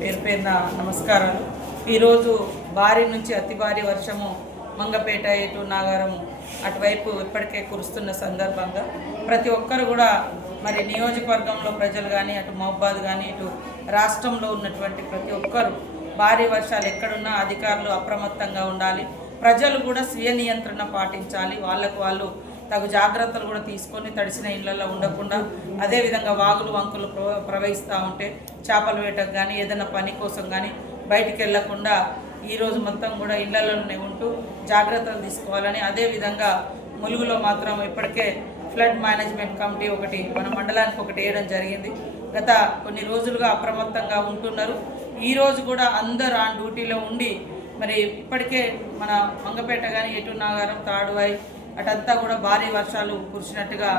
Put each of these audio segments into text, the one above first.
పేరు పేరున నమస్కారాలు. ఈరోజు భారీ నుంచి అతి భారీ వర్షము మంగపేట ఇటు నాగారం అటువైపు ఇప్పటికే కురుస్తున్న సందర్భంగా ప్రతి ఒక్కరు కూడా మరి నియోజకవర్గంలో ప్రజలు కానీ అటు మహబాద్ కానీ ఇటు రాష్ట్రంలో ఉన్నటువంటి ప్రతి ఒక్కరు భారీ వర్షాలు ఎక్కడున్నా అధికారులు అప్రమత్తంగా ఉండాలి. ప్రజలు కూడా స్వీయ నియంత్రణ పాటించాలి. వాళ్ళకు వాళ్ళు తగు జాగ్రత్తలు కూడా తీసుకొని తడిసిన ఇళ్లలో ఉండకుండా, అదేవిధంగా వాగులు వంకులు ప్రవహిస్తూ ఉంటే చేపల వేటకు కానీ ఏదైనా పని కోసం కానీ బయటికి వెళ్లకుండా ఈరోజు మొత్తం కూడా ఇళ్లలోనే ఉంటూ జాగ్రత్తలు తీసుకోవాలని, అదేవిధంగా ములుగులో మాత్రం ఇప్పటికే ఫ్లడ్ మేనేజ్మెంట్ కమిటీ ఒకటి మన మండలానికి ఒకటి వేయడం జరిగింది. గత కొన్ని రోజులుగా అప్రమత్తంగా ఉంటున్నారు. ఈరోజు కూడా అందరూ ఆ డ్యూటీలో ఉండి మరి ఇప్పటికే మన మంగపేట కానీ ఎటు నాగారం తాడువాయి అటంతా కూడా భారీ వర్షాలు కురిసినట్టుగా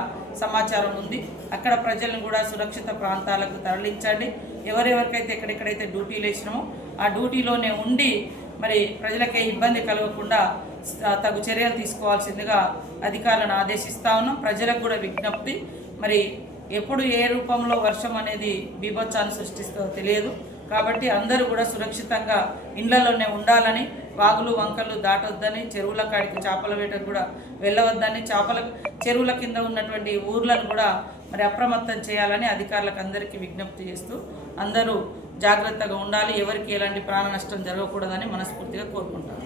సమాచారం ఉంది. అక్కడ ప్రజలను కూడా సురక్షిత ప్రాంతాలకు తరలించండి. ఎవరెవరికైతే ఎక్కడెక్కడైతే డ్యూటీలు వేసినామో ఆ డ్యూటీలోనే ఉండి మరి ప్రజలకే ఇబ్బంది కలగకుండా తగు చర్యలు తీసుకోవాల్సిందిగా అధికారులను ఆదేశిస్తా ఉన్నాం. ప్రజలకు కూడా విజ్ఞప్తి, మరి ఎప్పుడు ఏ రూపంలో వర్షం అనేది బీభత్సాన్ని సృష్టిస్తుందో తెలియదు కాబట్టి అందరూ కూడా సురక్షితంగా ఇళ్లలోనే ఉండాలని, వాగులు వంకలు దాటొద్దని, చెరువుల కాడికి చేపల వేటకు కూడా వెళ్ళవద్దని, చెరువుల కింద ఉన్నటువంటి ఊర్లను కూడా మరి అప్రమత్తం చేయాలని అధికారులకు అందరికీ విజ్ఞప్తి చేస్తూ అందరూ జాగ్రత్తగా ఉండాలి. ఎవరికి ఎలాంటి ప్రాణ నష్టం జరగకూడదని మనస్ఫూర్తిగా కోరుకుంటాను.